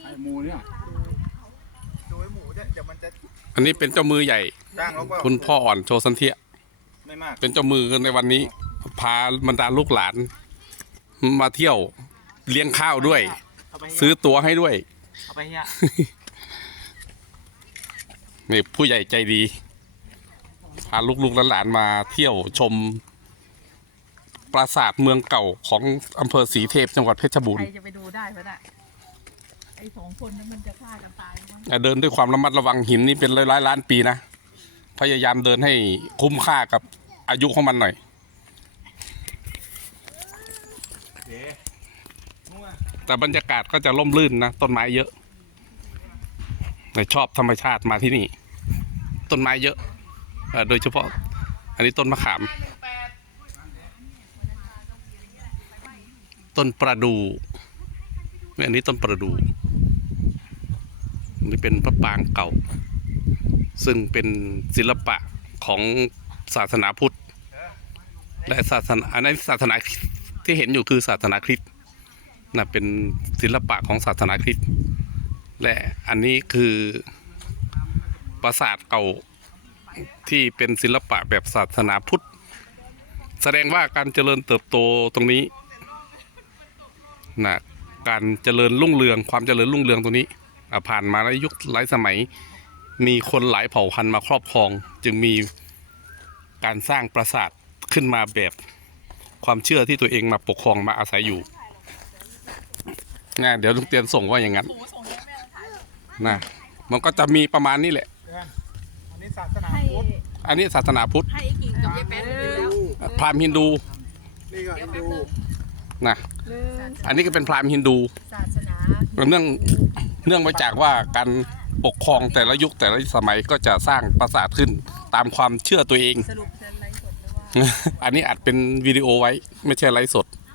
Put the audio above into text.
ไข่หมูเนี่ยดูไอ้หมูเนี่ยเดี๋ยวมันจะอันนี้เป็นเจ้ามือใหญ่ จ้างเราเปล่าคุณพ่ออ่อนโชสันเทีย ไม่มากเป็นเจ้ามือในวันนี้ พาบรรดาลูกหลาน มาเที่ยวเลี้ยงข้าวด้วย เอาไปให้ซื้อตั๋วให้ด้วย เอาไปเนี่ยนี่ผู้ใหญ่ใจดี พาลูกๆหลานๆมาเที่ยวชม ปราสาทเมืองเก่าของอำเภอศรีเทพจังหวัดเพชรบูรใครณ์จะไปดูได้พะน่ะ ไอ้สองคนนั้นมันจะฆ่ากันตายมั้งอ่เดินด้วยความระมัดระวังหินนี่เป็นร้อยๆล้านปีนะ พยายามเดินให้คุ้มค่ากับอายุของมันหน่อย เดี๋ยวมั่วแต่บรรยากาศก็จะร่มรื่นนะ ต้นไม้เยอะ แต่ชอบธรรมชาติมาที่นี่ ต้นไม้เยอะเอ่อโดยเฉพาะ อันนี้ต้นมะขาม ต้นประดู่ อันนี้ต้นประดู่อันนี่เป็นพระปรางเก่า ซึ่งเป็นศิลปะของศาสนาพุทธ และศาสนาอันนั้ศาสนาที่เห็นอยู่คือศาสนาคริสต์นะเป็นศิลปะของศาสนาคริสต์และอันนี้คือปราสาทเก่าที่เป็นศิลปะแบบศาสนาพุทธ แสดงว่าการเจริญเติบโตตรงนี้นะ การเจริญรุ่งเรืองความเจริญรุ่งเรืองตรงนี้อะผ่านมาหลายยุคหลายสมัย มีคนหลายเผ่าพันธุ์มาครอบครอง จึงมีการสร้างปราสาทขึ้นมาแบบความเชื่อที่ตัวเองมาปกครองมาอาศัยอยู่นะเดี๋ยวลุงเตียนส่งว่าอย่างนั้นนะมันก็จะมีประมาณนี้แหละ อันนี้ศาสนาให้พุทธอันนี้ศาสนาพุทธให้ไอ้กิ่งกับยายแป๊ดไปดูแล้วพราหมณ์ฮินดู นี่ก็ฮินดู นะอันนี้ก็เป็นพราหมณ์ฮินดูศาสนาเนื่องเนื่องมาจากว่าการปกครองแต่ละยุคแต่ละสมัยก็จะสร้างปราสาทขึ้นตามความเชื่อตัวเอง สรุปเซนไลฟ์สดหรือว่า อันนี้อัดเป็นวิดีโอไว้ไม่ใช่ไลฟ์สดเ